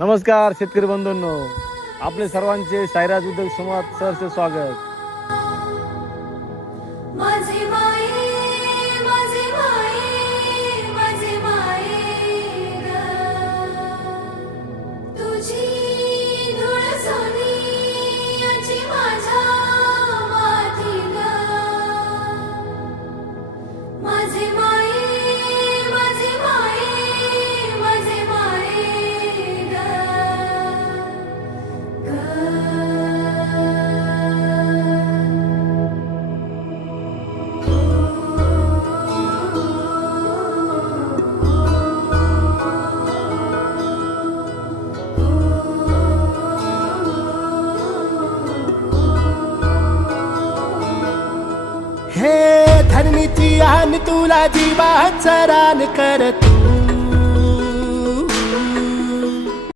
नमस्कार शेतकरी बंधूंनो, आपले सर्वांचे साईराज उद्योग समूहात सहर्ष स्वागत. माझे माये माझे माये माझे माये ग, तुझी धूळ सोनियाची माझ्या माथी ग. माझे माये माझे माये माझे माये हे धरणीची आन तुला जीवाचं रान कर तू.